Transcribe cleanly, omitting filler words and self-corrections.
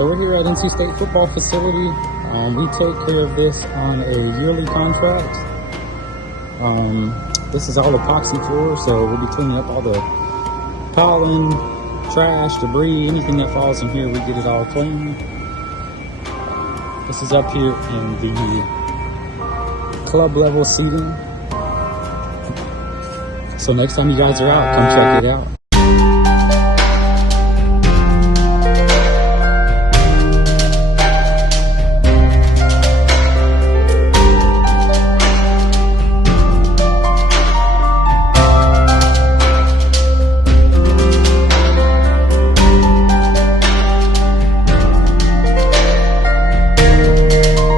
So we're here at NC State football facility. We take care of this on a yearly contract. This is all epoxy floor, so we'll be cleaning up all the pollen, trash, debris, anything that falls in here, we get it all clean. This is up here in the club level seating. So next time you guys are out, come check it out.